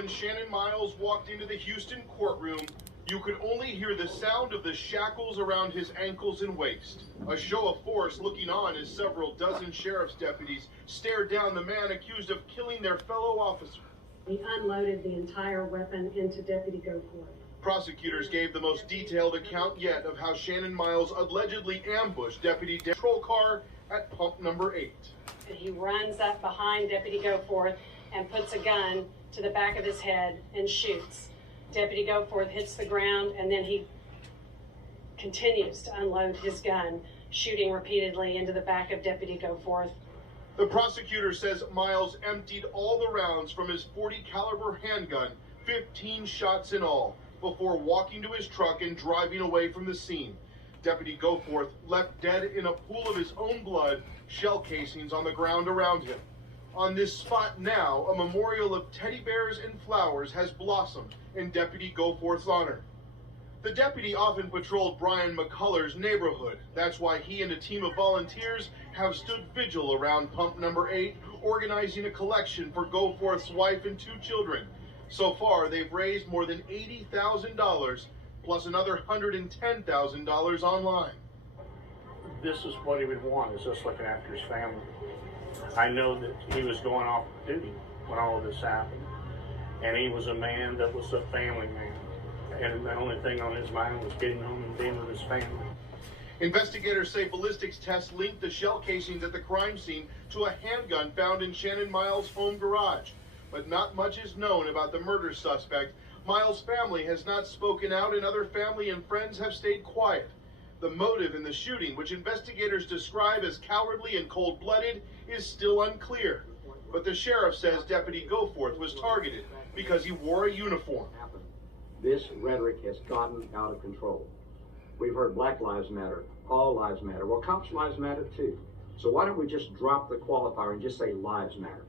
When Shannon Miles walked into the Houston courtroom, you could only hear the sound of the shackles around his ankles and waist. A show of force looking on as several dozen sheriff's deputies stared down the man accused of killing their fellow officer. He unloaded the entire weapon into Deputy Goforth. Prosecutors gave the most detailed account yet of how Shannon Miles allegedly ambushed Deputy patrol car at pump number 8. He runs up behind Deputy Goforth and puts a gun to the back of his head and shoots. Deputy Goforth hits the ground, and then he continues to unload his gun, shooting repeatedly into the back of Deputy Goforth. The prosecutor says Miles emptied all the rounds from his .40 caliber handgun, 15 shots in all, before walking to his truck and driving away from the scene. Deputy Goforth left dead in a pool of his own blood, shell casings on the ground around him. On this spot now, a memorial of teddy bears and flowers has blossomed in Deputy Goforth's honor. The deputy often patrolled Brian McCullough's neighborhood. That's why he and a team of volunteers have stood vigil around pump number 8, organizing a collection for Goforth's wife and 2 children. So far, they've raised more than $80,000, plus another $110,000 online. This is what he would want, is just looking after his family. I know that he was going off duty when all of this happened, and he was a man that was a family man, and the only thing on his mind was getting home and being with his family. Investigators say ballistics tests linked the shell casings at the crime scene to a handgun found in Shannon Miles' home garage, but not much is known about the murder suspect. Miles' family has not spoken out, and other family and friends have stayed quiet. The motive in the shooting, which investigators describe as cowardly and cold-blooded, is still unclear. But the sheriff says Deputy Goforth was targeted because he wore a uniform. This rhetoric has gotten out of control. We've heard Black Lives Matter, all lives matter. Well, cops' lives matter too. So why don't we just drop the qualifier and just say lives matter?